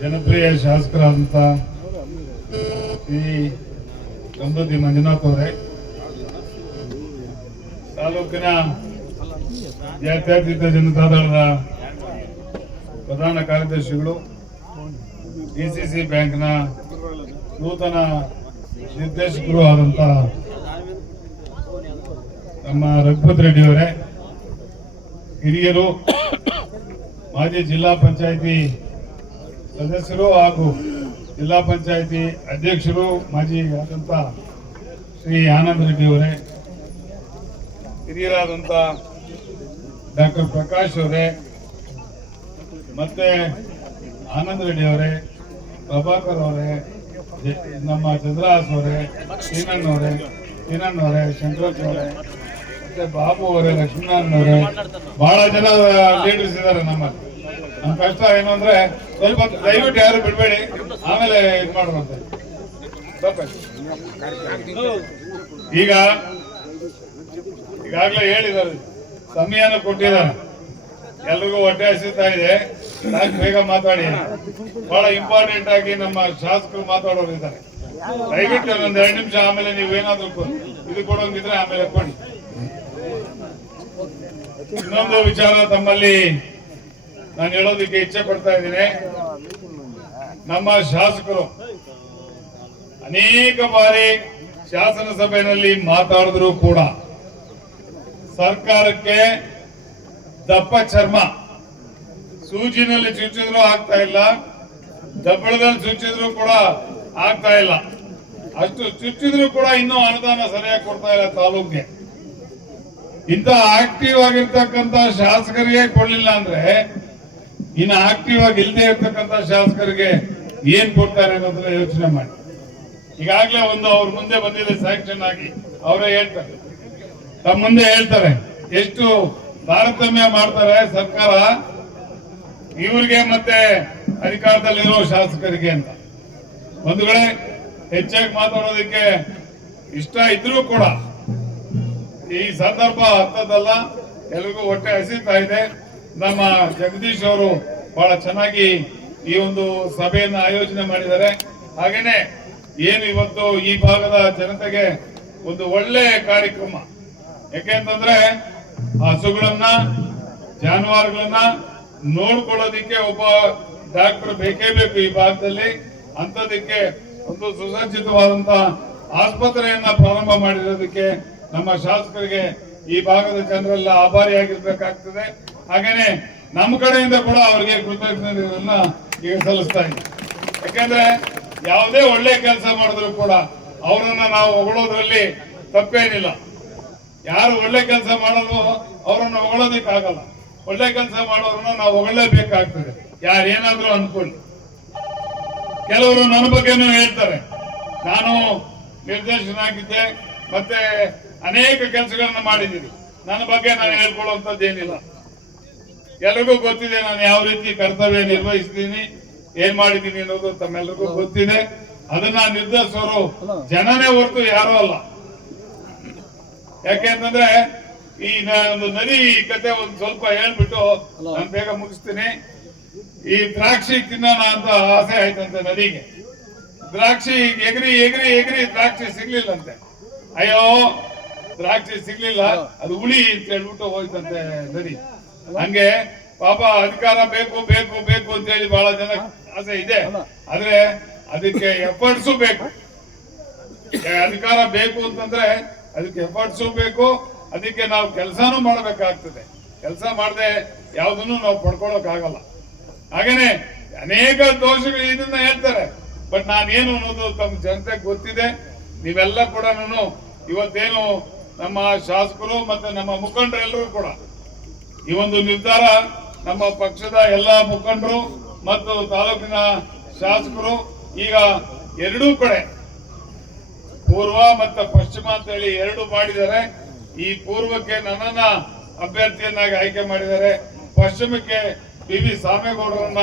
ಜನಪ್ರಿಯ ಶಾಸಕರಾದಂಥ ಶ್ರೀ ಸಮೃದ್ಧಿ ಮಂಜುನಾಥ್ ಅವರೇ ತಾಲೂಕಿನ ಜಾತ್ಯತೀತ ಜನತಾದಳದ ಪ್ರಧಾನ ಕಾರ್ಯದರ್ಶಿಗಳು ಡಿಸಿಸಿ ಬ್ಯಾಂಕ್ನ ನೂತನ ನಿರ್ದೇಶಕರು ಆದಂಥ ನಮ್ಮ ರಘುಪತ್ ರೆಡ್ಡಿ ಅವರೇ, ಹಿರಿಯರು, ಮಾಜಿ ಜಿಲ್ಲಾ ಪಂಚಾಯಿತಿ ಸದಸ್ಯರು ಹಾಗೂ ಜಿಲ್ಲಾ ಪಂಚಾಯಿತಿ ಅಧ್ಯಕ್ಷರು, ಮಾಜಿ ಆದಂಥ ಶ್ರೀ ಆನಂದ ರೆಡ್ಡಿ ಅವರೇ ಹಿರಿಯರಾದಂಥ ಡಾಕ್ಟರ್ ಪ್ರಕಾಶ್ ಅವರೇ, ಮತ್ತೆ ಆನಂದ ರೆಡ್ಡಿ ಅವರೇ, ಪ್ರಭಾಕರ್ ಅವರೇ ನಮ್ಮ ಚಂದ್ರಹಾಸ್ ಅವರೇ ಸೀನಣ್ಣ ಅವರೇ ಸೀನಣ್ಣ ಅವರೇ ಶಂಕರಪ್ಪ ಅವರೇ, ಮತ್ತೆ ಬಾಬು ಅವರೇ, ಲಕ್ಷ್ಮೀನಾರಾಯಣ ಅವರೇ, ಬಹಳ ಜನ ಲೀಡರ್ಸ್ ಇದ್ದಾರೆ ನಮ್ಮಲ್ಲಿ. ನಮ್ಮ ಕಷ್ಟ ಏನು ಅಂದ್ರೆ ಸ್ವಲ್ಪ ದಯವಿಟ್ಟು ಯಾರು ಬಿಡಬೇಡಿ ಆಮೇಲೆ ಇದು ಮಾಡುವಂತ ಈಗ ಈಗಾಗಲೇ ಹೇಳಿದ್ದಾರೆ ಸಮಯನ ಕೊಟ್ಟಿದ್ದಾರೆ. ಎಲ್ರಿಗೂ ಹೊಟ್ಟೆ ಹಸಿತಾ ಇದೆ. ಬೇಗ ಮಾತಾಡಿ? ಬಹಳ ಇಂಪಾರ್ಟೆಂಟ್ ಆಗಿ ನಮ್ಮ ಶಾಸಕರು ಮಾತಾಡೋರು ಇದ್ದಾರೆ. ದಯವಿಟ್ಟು ಒಂದ್ ಎರಡು ನಿಮಿಷ ಆಮೇಲೆ ನೀವು ಏನಾದ್ರು ಕೊ- ಇದು ಕೊಡೋಂಗಿದ್ರೆ ಆಮೇಲೆ ಕೊಡಿ. ಇನ್ನೊಂದು ವಿಚಾರ ತಮ್ಮಲ್ಲಿ ನಾನು ಹೇಳೋದಕ್ಕೆ ಇಚ್ಛೆ ಪಡ್ತಾ ಇದ್ದೀನಿ. ನಮ್ಮ ಶಾಸಕರು ಅನೇಕ ಬಾರಿ ಶಾಸನ ಸಭೆಯಲ್ಲಿ ಮಾತಾಡಿದ್ರು ಕೂಡ. ಸರ್ಕಾರಕ್ಕೆ ದಪ್ಪ ಚರ್ಮ. ಸೂಜಿನಲ್ಲಿ ಚುಚ್ಚಿದ್ರು ಆಗ್ತಾ ಇಲ್ಲ. ದಬ್ಬಳದಲ್ಲಿ ಚುಚ್ಚಿದ್ರು ಕೂಡ ಆಗ್ತಾ ಇಲ್ಲ. ಅಷ್ಟು ಚುಚ್ಚಿದ್ರು ಕೂಡ ಇನ್ನೂ ಅನುದಾನ ಸರಿಯಾಗಿ ಕೊಡ್ತಾ ಇಲ್ಲ ತಾಲೂಕ್ಗೆ. ಇಂತ ಆಕ್ಟಿವ್ ಆಗಿರ್ತಕ್ಕಂತ ಶಾಸಕರಿಗೆ ಕೊಡ್ಲಿಲ್ಲ ಅಂದ್ರೆ ಇನ್ನು ಆಕ್ಟಿವ್ ಆಗಿ ಇಲ್ಲದೆ ಇರ್ತಕ್ಕಂಥ ಶಾಸಕರಿಗೆ ಏನ್ ಕೊಡ್ತಾರೆ ಅನ್ನೋದನ್ನ ಯೋಚನೆ ಮಾಡಿ. ಈಗಾಗಲೇ ಒಂದು ಅವ್ರ ಮುಂದೆ ಬಂದಿದೆ ಸ್ಯಾಂಕ್ಷನ್ ಆಗಿ ಅವರೇ ಹೇಳ್ತಾರೆ. ತಮ್ಮ ಮುಂದೆ ಹೇಳ್ತಾರೆ, ಎಷ್ಟು ತಾರತಮ್ಯ ಮಾಡ್ತಾರೆ ಸರ್ಕಾರ, ಇವ್ರಿಗೆ ಮತ್ತೆ ಅಧಿಕಾರದಲ್ಲಿರೋ ಶಾಸಕರಿಗೆ ಅಂತ. ಒಂದು ವೇಳೆ ಹೆಚ್ಚಾಗಿ ಮಾತಾಡೋದಕ್ಕೆ ಇಷ್ಟ ಇದ್ರೂ ಕೂಡ ಈ ಸಂದರ್ಭ ಹತ್ತದಲ್ಲ ಎಲ್ರಿಗೂ ಹೊಟ್ಟೆ ಹಸಿತಾ ಇದೆ. ನಮ್ಮ ಜಗದೀಶ್ ಅವರು ಬಹಳ ಚೆನ್ನಾಗಿ ಈ ಒಂದು ಸಭೆಯನ್ನು ಆಯೋಜನೆ ಮಾಡಿದ್ದಾರೆ. ಹಾಗೇನೆ ಏನು ಇವತ್ತು ಈ ಭಾಗದ ಜನತೆಗೆ ಒಂದು ಒಳ್ಳೆ ಕಾರ್ಯಕ್ರಮ. ಯಾಕೆಂತಂದ್ರೆ ಹಸುಗಳನ್ನ, ಜಾನುವಾರುಗಳನ್ನ ನೋಡ್ಕೊಳ್ಳೋದಿಕ್ಕೆ ಒಬ್ಬ ಡಾಕ್ಟರ್ ಬೇಕೇ ಬೇಕು ಈ ಭಾಗದಲ್ಲಿ. ಅಂತದಕ್ಕೆ ಒಂದು ಸುಸಜ್ಜಿತವಾದಂತ ಆಸ್ಪತ್ರೆಯನ್ನ ಪ್ರಾರಂಭ ಮಾಡಿರೋದಕ್ಕೆ ನಮ್ಮ ಶಾಸಕರಿಗೆ ಈ ಭಾಗದ ಜನರೆಲ್ಲ ಆಭಾರಿಯಾಗಿರ್ಬೇಕಾಗ್ತದೆ. ಹಾಗೇನೆ ನಮ್ಮ ಕಡೆಯಿಂದ ಕೂಡ ಅವರಿಗೆ ಕೃತಜ್ಞತೆಗಳನ್ನ ಈಗ ಸಲ್ಲಿಸ್ತಾ ಇದ್ದೀವಿ ಯಾಕಂದ್ರೆ ಯಾವುದೇ ಒಳ್ಳೆ ಕೆಲಸ ಮಾಡಿದ್ರು ಕೂಡ ಅವರನ್ನ ನಾವು ಹೊಗಳೋದ್ರಲ್ಲಿ ತಪ್ಪೇನಿಲ್ಲ. ಯಾರು ಒಳ್ಳೆ ಕೆಲಸ ಮಾಡಲು ಅವರನ್ನ ಹೊಗಳೋದಿಕ್ಕಾಗಲ್ಲ. ಒಳ್ಳೆ ಕೆಲಸ ಮಾಡೋರನ್ನ ನಾವು ಹೊಗಳಲೇಬೇಕಾಗ್ತದೆ. ಯಾರು ಏನಾದ್ರೂ ಅನ್ಕೊಳ್ಳಿ. ಕೆಲವರು ನನ್ನ ಬಗ್ಗೆನೂ ಹೇಳ್ತಾರೆ. ನಾನು ನಿರ್ದೇಶನಾಗಿದ್ದೆ, ಮತ್ತೆ ಅನೇಕ ಕೆಲಸಗಳನ್ನ ಮಾಡಿದ್ದೀನಿ. ನನ್ನ ಬಗ್ಗೆ ನಾನು ಹೇಳ್ಕೊಳ್ಳುವಂತದ್ದು ಏನಿಲ್ಲ ಎಲ್ರಿಗೂ ಗೊತ್ತಿದೆ ನಾನು ಯಾವ ರೀತಿ ಕರ್ತವ್ಯ ನಿರ್ವಹಿಸ್ತೀನಿ ಏನ್ ಮಾಡಿದ್ದೀನಿ ಅನ್ನೋದು ತಮ್ಮೆಲ್ಲರಿಗೂ ಗೊತ್ತಿದೆ. ಅದನ್ನ ನಿರ್ಧರಿಸೋರು ಜನನೇ ಹೊರತು ಯಾರೂ ಅಲ್ಲ. ಯಾಕೆಂತಂದ್ರೆ ಈ ಒಂದು ನದಿ ಕತೆ ಒಂದು ಸ್ವಲ್ಪ ಹೇಳ್ಬಿಟ್ಟು ನಾನು ಬೇಗ ಮುಗಿಸ್ತೀನಿ. ಈ ದ್ರಾಕ್ಷಿ ತಿನ್ನೋಣ ಅಂತ ಆಸೆ ಆಯ್ತಂತೆ ನದಿಗೆ. ದ್ರಾಕ್ಷಿ ಎಗರಿ ಎಗರಿ ಎಗರಿ ದ್ರಾಕ್ಷಿ ಸಿಗ್ಲಿಲ್ಲಂತೆ. ಅಯ್ಯೋ ದ್ರಾಕ್ಷಿ ಸಿಗ್ಲಿಲ್ಲ ಅದು ಹುಳಿ ಅಂತ ಹೇಳ್ಬಿಟ್ಟು ಹೋಯ್ತಂತೆ ನದಿ. ಹಂಗೆ ಪಾಪ ಅಧಿಕಾರ ಬೇಕು ಬೇಕು ಬೇಕು ಅಂತ ಹೇಳಿ ಬಹಳ ಜನ ಆಸೆ ಇದೆ. ಆದ್ರೆ ಅದಕ್ಕೆ ಎಫರ್ಟ್ಸು ಬೇಕು. ಅಧಿಕಾರ ಬೇಕು ಅಂತಂದ್ರೆ ಅದಕ್ಕೆ ಎಫರ್ಟ್ಸು ಬೇಕು. ಅದಕ್ಕೆ ನಾವು ಕೆಲಸನೂ ಮಾಡಬೇಕಾಗ್ತದೆ. ಕೆಲಸ ಮಾಡದೆ ಯಾವುದನ್ನು ನಾವು ಪಡ್ಕೊಳಕ್ ಆಗಲ್ಲ ಹಾಗೇನೆ ಅನೇಕ ದೋಷಗಳು ಇದನ್ನ ಹೇಳ್ತಾರೆ. ಬಟ್ ನಾನೇನು ಅನ್ನೋದು ತಮ್ಮ ಜನತೆ ಗೊತ್ತಿದೆ. ನೀವೆಲ್ಲ ಕೂಡ ಇವತ್ತೇನು ನಮ್ಮ ಶಾಸಕರು ಮತ್ತೆ ನಮ್ಮ ಮುಖಂಡರೆಲ್ಲರೂ ಕೂಡ ಈ ಒಂದು ನಿರ್ಧಾರ ನಮ್ಮ ಪಕ್ಷದ ಎಲ್ಲ ಮುಖಂಡರು ಮತ್ತು ತಾಲೂಕಿನ ಶಾಸಕರು, ಈಗ ಎರಡೂ ಕಡೆ ಪೂರ್ವ ಮತ್ತು ಪಶ್ಚಿಮ ಅಂತ ಹೇಳಿ ಎರಡು ಮಾಡಿದ್ದಾರೆ. ಈ ಪೂರ್ವಕ್ಕೆ ನನ್ನನ್ನ ಅಭ್ಯರ್ಥಿಯನ್ನಾಗಿ ಆಯ್ಕೆ ಮಾಡಿದ್ದಾರೆ. ಪಶ್ಚಿಮಕ್ಕೆ ಪಿ ವಿ ಸಾಮೇಗೌಡರನ್ನ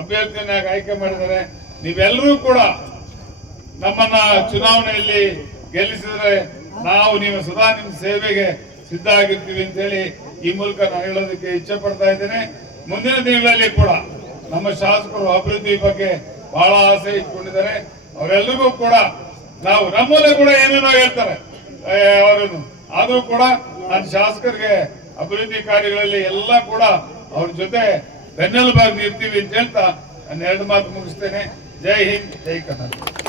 ಅಭ್ಯರ್ಥಿಯನ್ನಾಗಿ ಆಯ್ಕೆ ಮಾಡಿದ್ದಾರೆ. ನೀವೆಲ್ಲರೂ ಕೂಡ ನಮ್ಮನ್ನ ಚುನಾವಣೆಯಲ್ಲಿ ಗೆಲ್ಲಿಸಿದರೆ ನಾವು ನೀವು ಸದಾ ನಿಮ್ಮ ಸೇವೆಗೆ ಸಿದ್ಧ ಆಗಿರ್ತೀವಿ ಅಂತ ಹೇಳಿ ಈ ಮೂಲಕ ನಾನು ಹೇಳೋದಕ್ಕೆ ಇಚ್ಛೆ ಪಡ್ತಾ ಇದ್ದೇನೆ. ಮುಂದಿನ ದಿನಗಳಲ್ಲಿ ಕೂಡ ನಮ್ಮ ಶಾಸಕರು ಅಭಿವೃದ್ಧಿ ಬಗ್ಗೆ ಬಹಳ ಆಸೆ ಇಟ್ಕೊಂಡಿದ್ದಾರೆ. ಅವರೆಲ್ಲರಿಗೂ ಕೂಡ ನಾವು ನಮ್ಮಲ್ಲೇ ಕೂಡ ಏನೇನೋ ಹೇಳ್ತಾರೆ. ಅವರನ್ನು. ಆದರೂ ಕೂಡ ನಾನು ಶಾಸಕರಿಗೆ ಅಭಿವೃದ್ಧಿ ಕಾರ್ಯಗಳಲ್ಲಿ ಎಲ್ಲ ಕೂಡ ಅವ್ರ ಜೊತೆ ಬೆನ್ನೆಲುಬಾಗಿ ನಿಲ್ತೀವಿ ಅಂತ ಹೇಳ್ತಾ ನಾನು ಎರಡು ಮಾತು ಮುಗಿಸ್ತೇನೆ. ಜೈ ಹಿಂದ್, ಜೈ ಕರ್ನಾಟಕ.